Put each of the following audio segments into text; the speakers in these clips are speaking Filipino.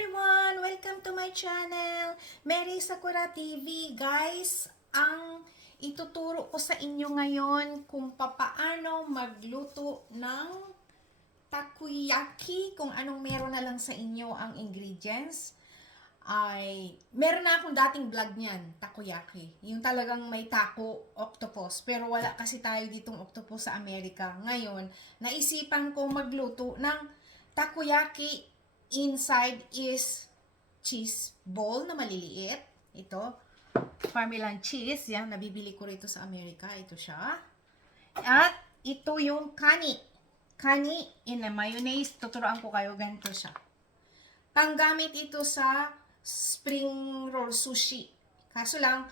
everyone! Welcome to my channel, Mary Sakura TV. Guys, ang ituturo ko sa inyo ngayon kung papaano magluto ng takoyaki, kung anong meron na lang sa inyo ang ingredients. Meron na akong dating vlog niyan, takoyaki. Yung talagang may taco, octopus. Pero wala kasi tayo ditong octopus sa Amerika. Ngayon, naisipan ko magluto ng takoyaki. Inside is cheese ball na maliliit. Ito, Parmesan cheese. Yan, nabibili ko rito sa Amerika. Ito siya. At ito yung kani. Kani in a mayonnaise. Tuturuan ko kayo, ganito siya. Panggamit ito sa spring roll sushi. Kaso lang,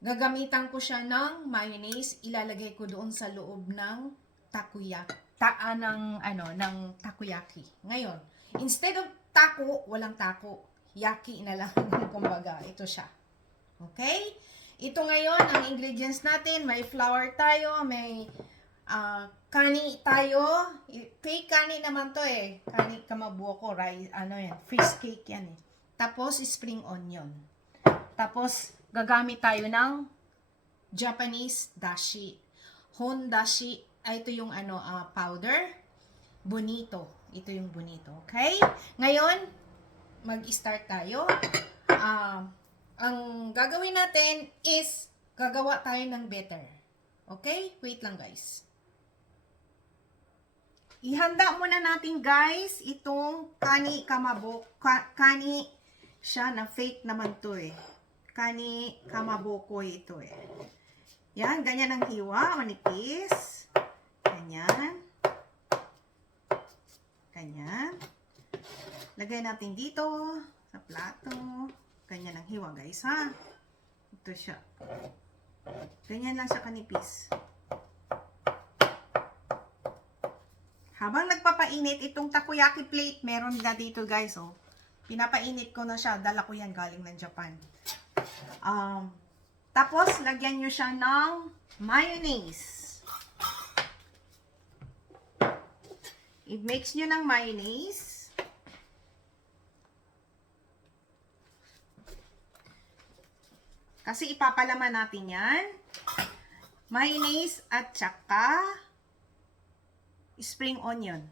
gagamitan ko siya ng mayonnaise. Ilalagay ko doon sa loob ng takoyaki. Ng takoyaki. Ngayon, instead of taco, walang taco. Yaki na lang. Kumbaga, ito siya. Okay? Ito ngayon, ang ingredients natin. May flour tayo. May kani tayo. Fake kani naman to eh. Kani kamabuoko. Rice, fish cake yan eh. Tapos, spring onion. Tapos, gagamit tayo ng Japanese dashi. Hondashi. Ito yung powder. Bonito. Ito yung bonito. Okay? Ngayon, mag-start tayo. Ang gagawin natin is gagawa tayo ng batter. Okay? Wait lang guys. Ihanda muna natin guys itong kani kamaboko. Kani siya na fake naman to eh. Kani kamaboko ito eh. Yan, ganyan ang hiwa. Manipis. Ganyan. Ganyan. Lagay natin dito sa plato. Ganyan ang hiwa guys ha. Ito siya. Ganyan lang siya kanipis. Habang nagpapainit, itong takoyaki plate, meron na dito guys oh. Pinapainit ko na siya. Dala ko yan galing ng Japan. Tapos, lagyan nyo siya ng mayonnaise. I-mix nyo ng mayonnaise. Kasi ipapalaman natin yan. Mayonnaise at saka spring onion.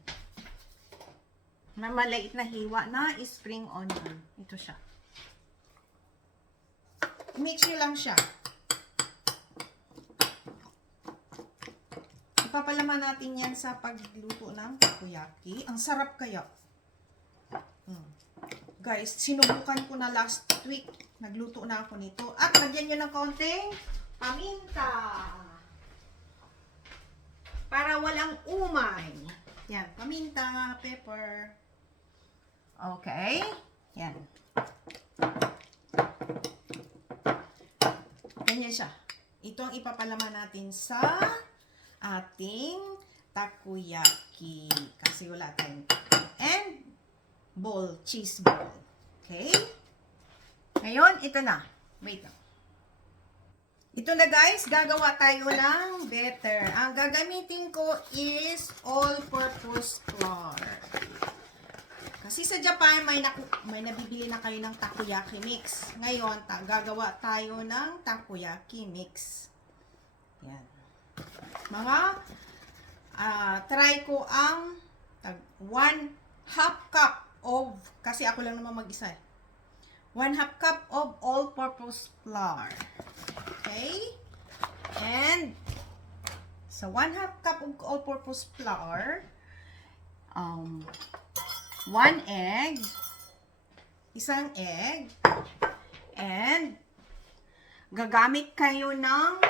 Maliit na hiwa na spring onion. Ito siya. Mix nyo lang siya. Ipapalaman natin yan sa pagluto ng takoyaki. Ang sarap kaya. Guys, sinubukan ko na last week. Nagluto na ako nito. At lagyan nyo ng kaunting paminta. Para walang umay. Yan, paminta, pepper. Okay. Yan. Ganyan siya. Ito ang ipapalaman natin sa ating takoyaki. Kasi wala tayong and ball, cheese ball. Okay? Ngayon, ito na. Wait lang. Ito na guys, gagawa tayo ng batter. Ang gagamitin ko is all-purpose flour. Kasi sa Japan, may nabibili na kayo ng takoyaki mix. Ngayon, gagawa tayo ng takoyaki mix. Yan. Try ko ang 1/2 cup of, kasi ako lang naman mag-isa. 1/2 cup of all-purpose flour. Okay? And, sa 1/2 cup of all-purpose flour, 1 egg, isang egg, and gagamit kayo ng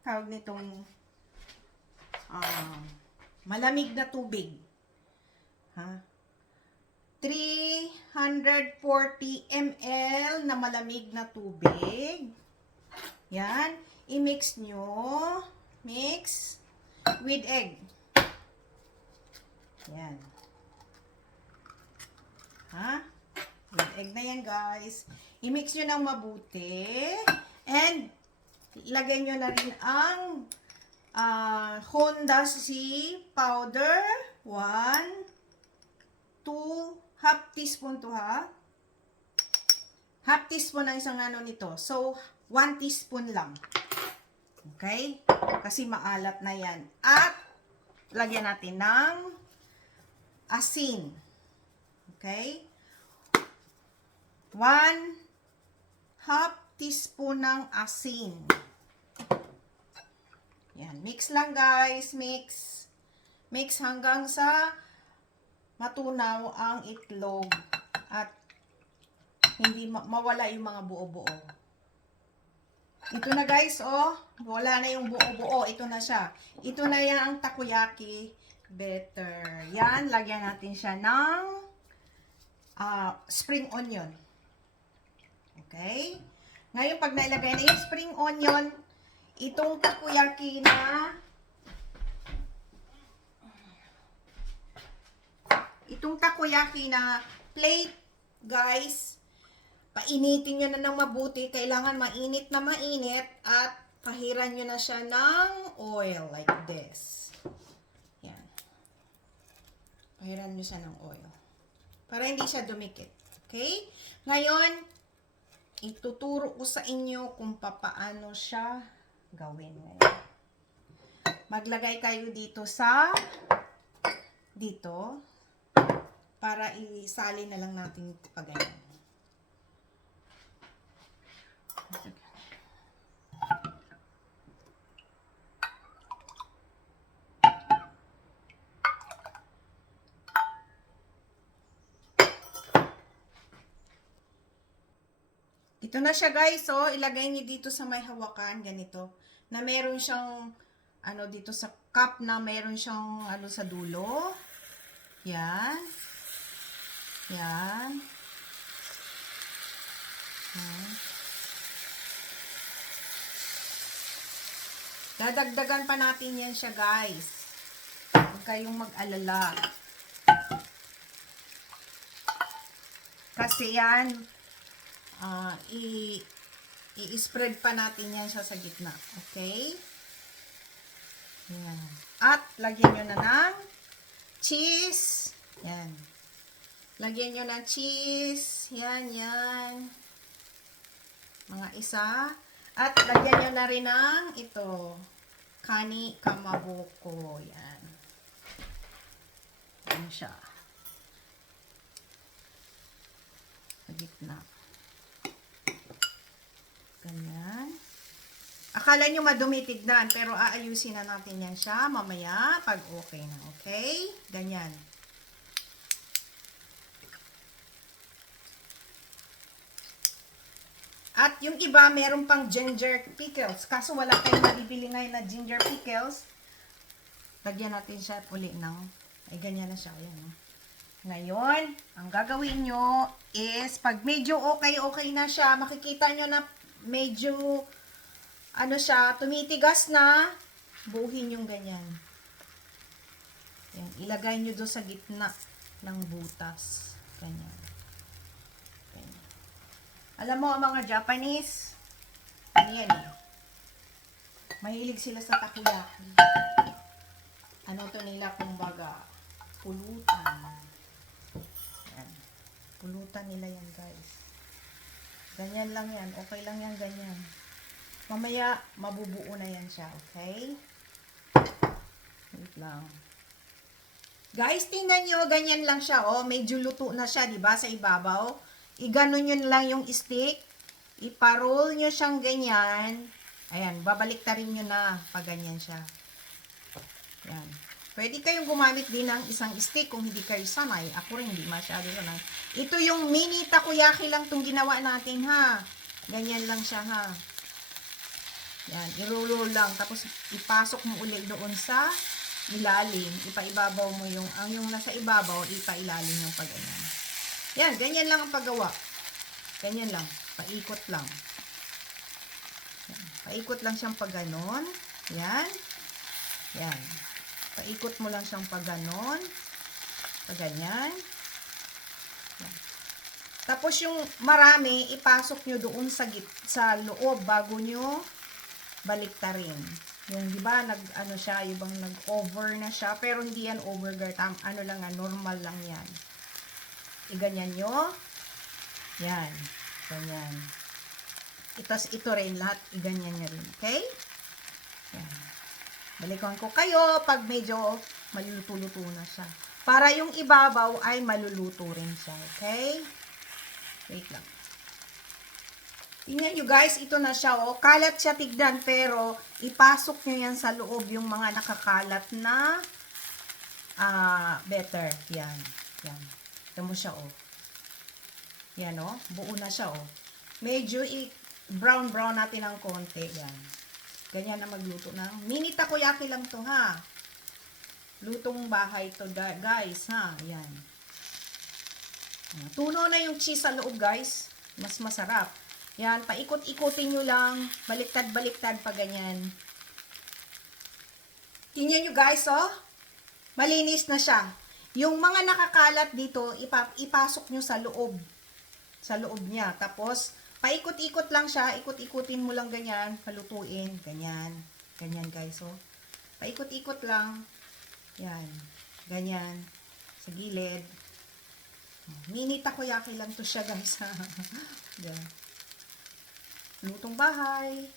tawag nitong malamig na tubig. Ha? 340 ml na malamig na tubig. Yan. I-mix nyo. Mix with egg. Yan. Ha? With egg na yan, guys. I-mix nyo ng mabuti. And, ilagay nyo na rin ang Hondashi powder. 1, 2, half teaspoon to ha. Half teaspoon ang isang ano nito. So, 1 teaspoon lang. Okay? Kasi maalat na yan. At, lagyan natin ng asin. Okay? 1 half teaspoon ng asin. Yan. Mix lang guys. Mix. Mix hanggang sa matunaw ang itlog. At hindi mawala yung mga buo-buo. Ito na guys, oh. Wala na yung buo-buo. Ito na siya. Ito na yan ang takoyaki better. Yan, lagyan natin siya ng spring onion. Okay? Ngayon, pag nailagay na yung spring onion, itong takoyaki na plate, guys, painitin nyo na ng mabuti. Kailangan mainit na mainit at pahiran nyo na siya ng oil like this. Yan. Pahiran nyo siya ng oil. Para hindi siya dumikit. Okay? Ngayon, ituturo ko sa inyo kung papaano siya gawin ngayon. Maglagay kayo dito dito para isali na lang natin pag ganyan. Ito na siya guys, so ilagay niyo dito sa may hawakan, ganito, na meron siyang, ano dito sa cup na meron siyang, ano sa dulo. Yan. Yan. Yan. Dadagdagan pa natin yan siya guys. Huwag kayong mag-alala. Kasi yan, i-spread pa natin yan siya sa gitna. Okay? Yan. At, lagyan nyo na ng cheese. Yan. Lagyan nyo ng cheese. Yan, yan. Mga isa. At, lagyan nyo na rin ng ito. Kani kamaboko. Yan. Yan siya. Sa gitna. Ganyan. Akala nyo madumi tignan, pero aayusin na natin yan siya mamaya pag okay na. Okay? Ganyan. At yung iba, meron pang ginger pickles. Kaso wala kayong nabibili ngayon na ginger pickles. Lagyan natin siya uli ng, ay ganyan na siya. Ayan. Ngayon, ang gagawin nyo is, pag medyo okay na siya, makikita nyo na medyo, ano siya, tumitigas na, buhin yung ganyan. Yan, ilagay nyo doon sa gitna ng butas. Ganyan. Ganyan. Alam mo, ang mga Japanese, ano yan eh, mahilig sila sa takoyaki. Ano to nila, kumbaga, pulutan. Yan. Pulutan nila yan, guys. Ganyan lang yan. Okay lang yan, ganyan. Mamaya, mabubuo na yan siya. Okay? Wait lang. Guys, tingnan nyo. Ganyan lang siya. Oh, medyo luto na siya, diba? Sa ibabaw. Iganon nyo lang yung stick. Iparol nyo siyang ganyan. Ayan. Babalik-tarin nyo na pag ganyan siya. Yan. Pwede kayong gumamit din ng isang stick kung hindi kayo sanay. Ako rin hindi masyado sanay. Ito yung mini takoyaki lang itong ginawa natin ha. Ganyan lang siya ha. Yan, i-roll lang. Tapos ipasok mo ulit doon sa ilalim. Ipaibabaw mo yung nasa ibabaw, ipailalim yung pag-ganyan. Yan, ganyan lang ang paggawa. Ganyan lang. Paikot lang. Yan. Paikot lang siyang pag-ganon. Yan. Yan. Paikot mo lang siyang pag-ganon. Pag-ganyan. Yan. Tapos yung marami, ipasok nyo doon sa loob bago nyo baliktarin. Yung, di ba, ano siya, yung bang nag-over na siya, pero hindi yan over, ano lang, normal lang yan. Iganyan nyo. Yan. Ganyan. Itas ito rin, lahat, iganyan nyo rin, okay? Yan. Balikan ko kayo pag medyo maluluto-luto na siya. Para yung ibabaw ay maluluto rin siya, okay? Wait lang. Tingnan nyo guys, ito na siya, oh. Kalat siya tignan, pero ipasok nyo yan sa loob yung mga nakakalat na better. Yan. Yan. Ito mo siya, oh. Yan, oh. Buo na siya, oh. Medyo brown-brown natin ng konti. Yan. Ganyan na magluto ng. Mini takoyaki lang to, ha. Lutong bahay to, guys, ha. Yan. Tuno na yung cheese sa loob, guys. Mas masarap. Yan, paikot-ikutin nyo lang. Baliktad-baliktad pa ganyan. Tingnan nyo guys, oh. Malinis na siya. Yung mga nakakalat dito, ipasok nyo sa loob. Sa loob niya. Tapos, paikot-ikot lang siya. Ikot-ikutin mo lang ganyan. Palutuin. Ganyan. Ganyan guys, oh. Paikot-ikot lang. Yan. Ganyan. Sa gilid. Mini takoyaki lang to siya guys. Yan. Lutong bahay.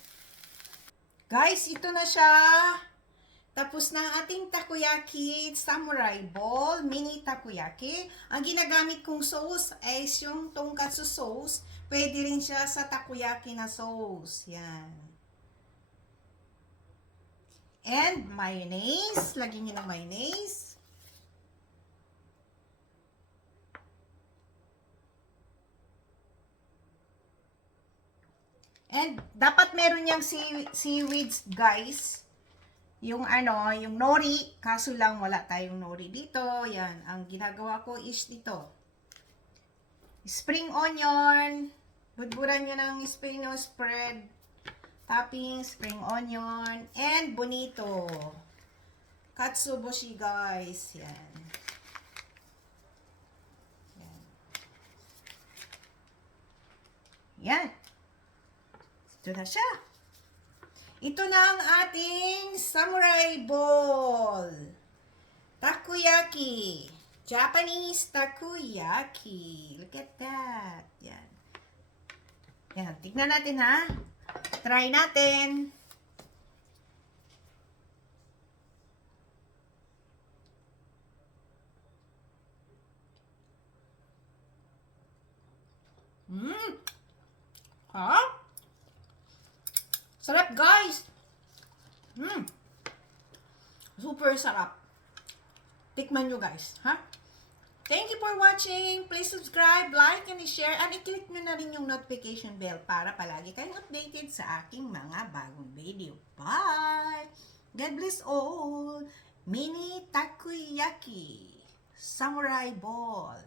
Guys, ito na siya. Tapos na ang ating takoyaki samurai ball, mini takoyaki. Ang ginagamit kong sauce ay yung tonkatsu sauce. Pwede rin siya sa takoyaki na sauce. Yan. And mayonnaise. Lagyan nyo ng mayonnaise. And dapat meron niyang seaweeds, guys. Yung ano, yung nori. Kaso lang wala tayong nori dito. Yan. Ang ginagawa ko is dito. Spring onion. Budburan nyo ng spring onion spread. Topping, spring onion. And bonito. Katsuboshi, guys. Yan. Yan. Yan. Ito na siya. Ito na ang ating samurai bowl. Takoyaki. Japanese takoyaki. Look at that. Yan. Yan. Tignan natin ha. Try natin. Ha? Sarap guys. Super sarap. Tikman nyo guys, ha? Thank you for watching. Please subscribe, like, and share. And i-click nyo na rin yung notification bell para palagi kayong updated sa aking mga bagong video. Bye! God bless all. Mini takoyaki. Samurai ball.